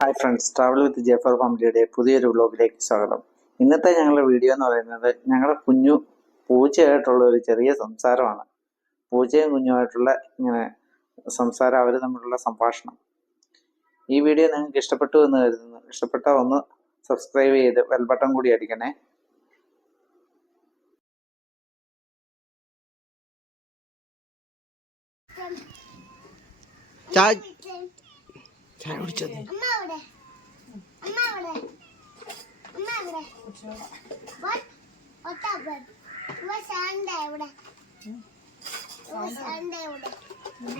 Hi friends, travel with ജെഫർ ഫാമിലിയുടെ പുതിയൊരു വ്ലോഗിലേക്ക് സ്വാഗതം. ഇന്നത്തെ ഞങ്ങളുടെ വീഡിയോ എന്ന് പറയുന്നത് ഞങ്ങളുടെ കുഞ്ഞു പൂച്ചയായിട്ടുള്ള ഒരു ചെറിയ സംസാരമാണ്. പൂച്ചയും കുഞ്ഞുമായിട്ടുള്ള ഇങ്ങനെ സംസാരം, അവർ തമ്മിലുള്ള സംഭാഷണം. ഈ വീഡിയോ നിങ്ങൾക്ക് ഇഷ്ടപ്പെട്ടു എന്ന് കരുതുന്നു. ഇഷ്ടപ്പെട്ടാൽ ഒന്ന് സബ്സ്ക്രൈബ് ചെയ്ത് ബെൽ ബട്ടൺ കൂടി അടിക്കണേ. ചായ കുടിച്ചോ?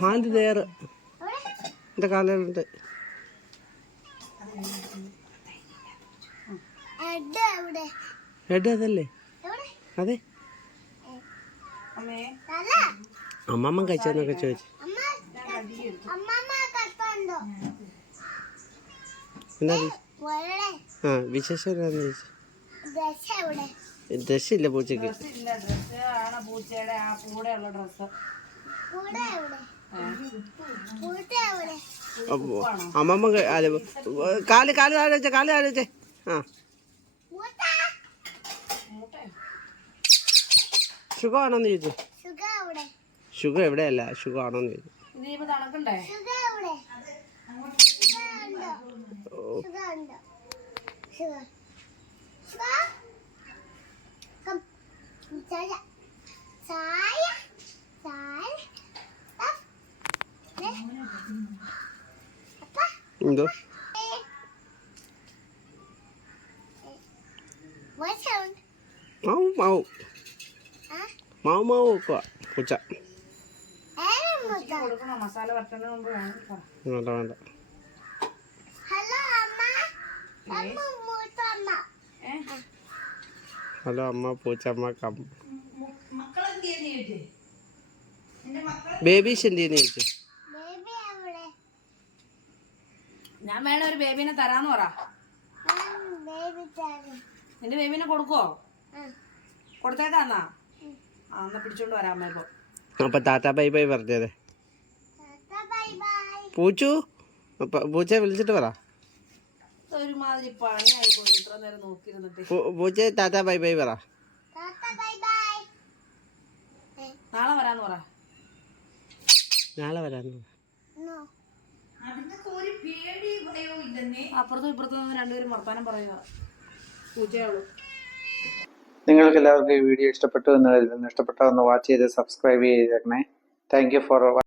ഹാൻഡ് തയ്യാറ് എൻ്റെ കാലുണ്ട്. ഹെഡ് അതല്ലേ? അതെ, അമ്മമ്മ കഴിച്ചെന്നൊക്കെ ചോദിച്ചു. എന്നാ വിശേഷം എന്താന്ന് ചോദിച്ചു. ഡ്രസ്സില്ല പൂച്ചക്ക്. അമ്മമ്മ കാല് കാല് താഴെ കാല് താഴെ. ആ, ഷുഗർ ആണോന്ന് ചോദിച്ചു. ഷുഗർ എവിടെയല്ല, ഷുഗർ ആണോന്ന് ചോദിച്ചു. എന്തോ മാവും മാവും മാവും മാവും ഒക്കെ പൂച്ച. വേണ്ട വേണ്ട. ഹലോ അമ്മ പൂച്ചമ്മ ബേബീസ് എന്തെന്ന് ചോദിച്ചു. ഞാൻ വേണ ഒരു ബേബിനെ തരാന്ന് പറ. നിന്റെ ബേബിനെ കൊടുക്കോ? കൊടുത്തേക്കാന്നാ? എന്നാ പിടിച്ചോണ്ട് വരാം അമ്മ. അപ്പൊ ടാറ്റ ബൈ ബൈ പറഞ്ഞത്. പൂച്ചു പൂച്ചയെ വിളിച്ചിട്ട് പറ. ഒരുമാതിരി പണിയായിപ്പോയി ഇത്ര നേരം നോക്കിയിരുന്നിട്ട്. പൂച്ച ടാറ്റ ബൈ ബൈ പറ. നാളെ വരാന്ന് പറ. നാളെ വരാന്ന്. അപ്പുറത്തും ഇപ്പുറത്തും രണ്ടുപേരും വർത്താനം പറയുക. പൂച്ചയോളൂ. നിങ്ങൾക്ക് എല്ലാവർക്കും ഈ വീഡിയോ ഇഷ്ടപ്പെട്ടു എന്ന് കരുതുന്നു. ഇഷ്ടപ്പെട്ടാൽ ഒന്ന് വാച്ച് ചെയ്ത് സബ്സ്ക്രൈബ് ചെയ്തേക്കണേ. Thank you for